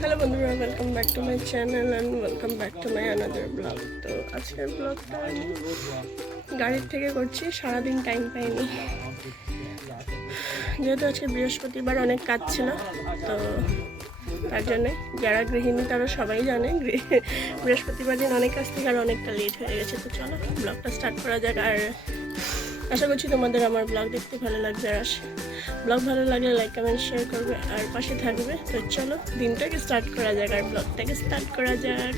Hello বন্ধুরা, welcome back to my channel and welcome back to my another blog. তো আজকের ব্লগটা আমি গাড়ির থেকে করছি, সারাদিন টাইম পাইনি যেহেতু আজকে বৃহস্পতিবার, অনেক কাজ ছিল। তো তার জন্যে যারা গৃহিণী তারা সবাই জানে বৃহস্পতিবার দিন অনেক কাজ থেকে আর অনেকটা লেট হয়ে গেছে। তো চলো ব্লগটা স্টার্ট করা যাক। আর আশা করছি তোমাদের আমার ব্লগ দেখতে ভালো লাগবে। আর ব্লগ ভালো লাগলে লাইক কমেন্ট শেয়ার করবে আর পাশে থাকবে। তো চলো দিনটাকে স্টার্ট করা যাক আর ব্লগটাকে স্টার্ট করা যাক।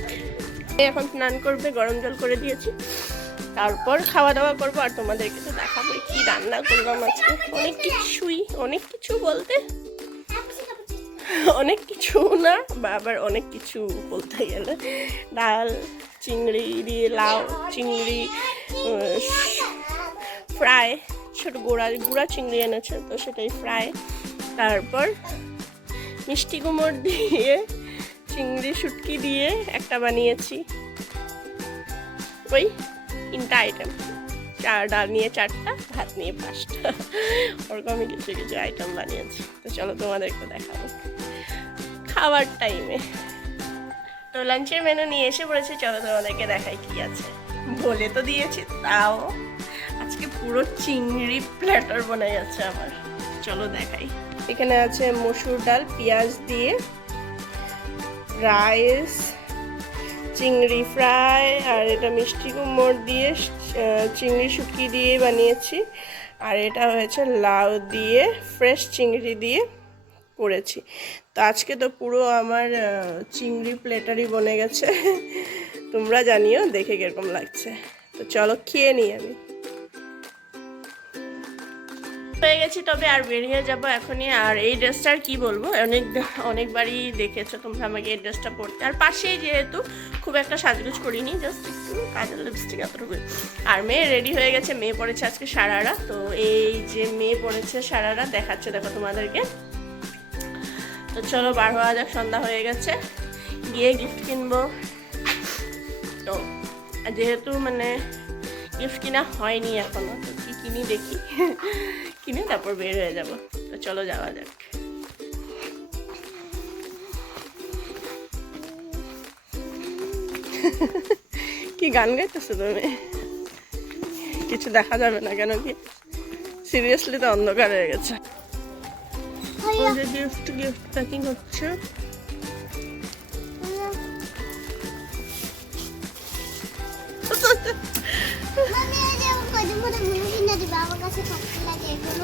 এখন স্নান করবে, গরম জল করে দিয়েছি, তারপর খাওয়া দাওয়া করবো। আর তোমাদেরকে তো দেখাবো কি রান্না করলাম আজকে। অনেক কিছু বলতে অনেক কিছু না, বা আবার অনেক কিছু বলতে গেলে ডাল, চিংড়ি দিয়ে লাউ, চিংড়ি ফ্রাই, ছোটো গুঁড়া চিংড়ি এনেছে তো সেটাই ফ্রাই, তারপর মিষ্টি কুমড় দিয়ে চিংড়ি শুটকি দিয়ে একটা বানিয়েছি। ওই 3টা আইটেম, ডাল নিয়ে 4টা, ভাত নিয়ে 5টা, ওরকম আমি কিছু কিছু আইটেম বানিয়েছি। তো চলো তোমাদেরকে দেখাবো খাবার টাইমে। তো লাঞ্চের মেনু নিয়ে এসে পড়েছে, চলো তোমাদেরকে দেখাই কি আছে। বলে তো দিয়েছি, তাও আজকে পুরো চিংড়ি প্ল্যাটার বানাই যাচ্ছে আমার। চলো দেখাই। এখানে আছে মসুর ডাল পেঁয়াজ দিয়ে, রাইস, চিংড়ি ফ্রাই, আর এটা মিষ্টি কুমড় দিয়ে চিংড়ি শুটকি দিয়ে বানিয়েছি। আর এটা হয়েছে লাউ দিয়ে, ফ্রেশ চিংড়ি দিয়ে করেছি। তো আজকে তো পুরো আমার চিংড়ি প্লেটারই বনে গেছে। তোমরা জানিও দেখে কিরকম লাগছে। তো চলো খেয়ে নিই। আমি হয়ে গেছি, তবে আর বেরিয়ে যাবো এখনই। আর এই ড্রেসটার কি বলবো, অনেকবারই দেখেছো তোমরা আমাকে এই ড্রেসটা পরতে। আর পাশেই যেহেতু খুব একটা সাজগোজ করিনি, জাস্ট একটু কাজল লিপস্টিক এতটুকু। আর মেয়ে রেডি হয়ে গেছে, মেয়ে পরেছে আজকে সারারা। তো এই যে মেয়ে পরেছে সারারা, দেখাচ্ছে দেখো তোমাদেরকে। তো চলো বার হওয়া যাক, সন্ধ্যা হয়ে গেছে, গিয়ে গিফট কিনবো। তো যেহেতু গিফট কিনা হয়নি এখনো, তো কি কিনি দেখি, কিনে তারপর বের হয়ে যাব। তো চলো যাওয়া যাক। কি গান গাইতেছো তুমি? কিছু দেখা যাবে না কেন কি? সিরিয়াসলি তো অন্ধকার হয়ে গেছে। গিফট প্যাকিং হচ্ছে।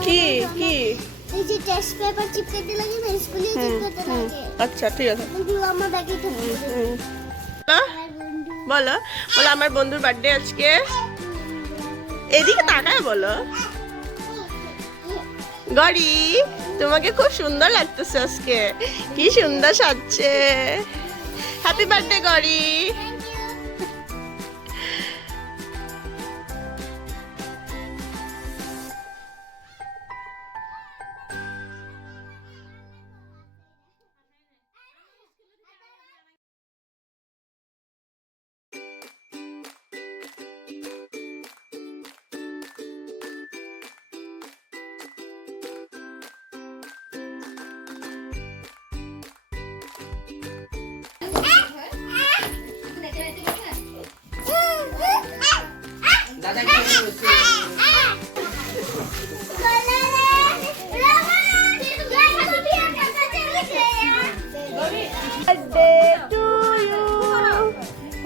কি কি এই যে টেস্ট পেপার চিপকাতে লাগে না, স্কুলে চিপকাতে লাগে। আচ্ছা ঠিক আছে, আমার ব্যাগে তো বলো বলো আমার বন্ধুর বার্থডে আজকে। এদিকে তাকায় বলো। গড়ি, তোমাকে খুব সুন্দর লাগতেছে আজকে, কি সুন্দর সাজছে। হ্যাপি বার্থডে গড়ি।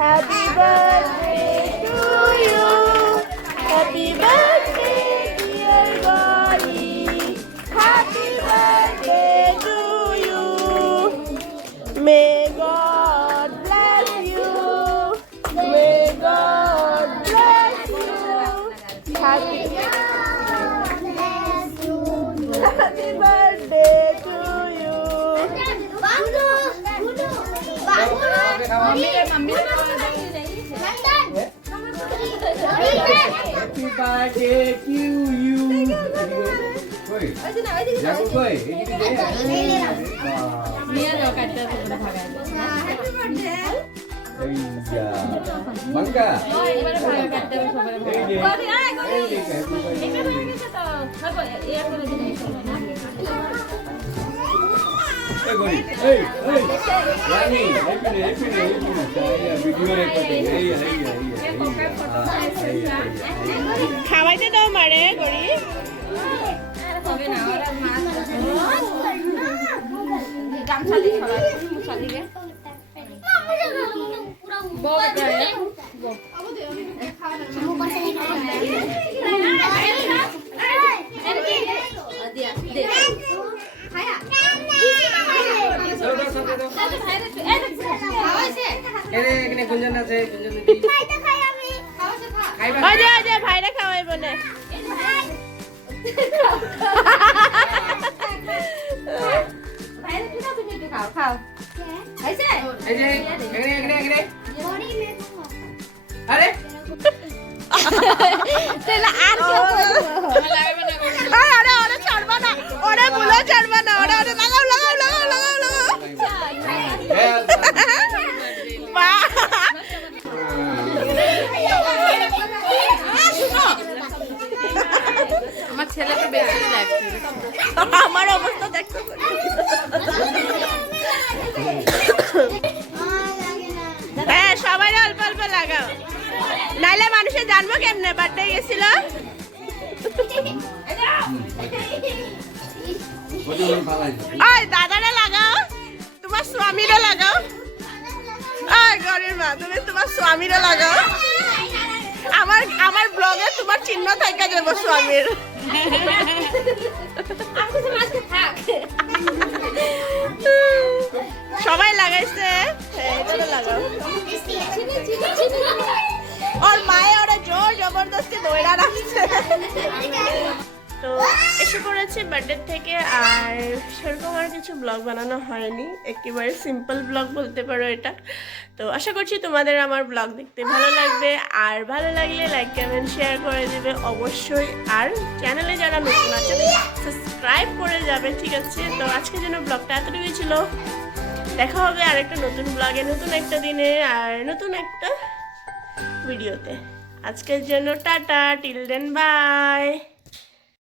Happy birthday to you. Happy birthday, dear Gauri. Happy birthday to you. May God bless you. May God bless you. Happy birthday to you. Happy birthday to you. Bangga. করি এই রানী এপিনে video record এই খাওয়াইতে দাও মারে গড়ি এখানে গুঞ্জন আছে গুঞ্জন দিদি ভাইরা খাওয়াইব না এই যে এখানে আরে ওরে ছাড়বা না ওরে বুলো ছাড়বা না ওরে লাগাও বাহ আমার ছেলেকে বেশি লাগছে আমার অবস্থা দেখতে হ্যাঁ সবাই অল্প অল্প লাগাও নাইলে মানুষে জানবো কেমনে বার্থডে গেছিল ওই দাদারে লাগাও তোমার স্বামীরে লাগাও ওই গরিব মা তুমি তোমার স্বামীরে লাগাও আমার ব্লগে তোমার চিহ্ন থাকা যাবো স্বামীর সবাই লাগাইছে লাগাও ওর মায়ে ওরা জোর জবরদস্তি দৌড়া রাখছে তো এসে পড়েছি বার্থডে থেকে আর সেরকম আর কিছু ব্লগ বানানো হয়নি একেবারে সিম্পল ব্লগ বলতে পারো এটা তো আশা করছি তোমাদের আমার ব্লগ দেখতে ভালো লাগবে আর ভালো লাগলে লাইক কমেন্ট শেয়ার করে দেবে অবশ্যই আর চ্যানেলে যারা নতুন আছে সাবস্ক্রাইব করে যাবে ঠিক আছে তো আজকের জন্য ব্লগটা এতটুকুই ছিল দেখা হবে আরেকটা নতুন ব্লগে নতুন একটা দিনে আর নতুন একটা ভিডিওতে আজকের জন্য টাটা টিল দেন বাই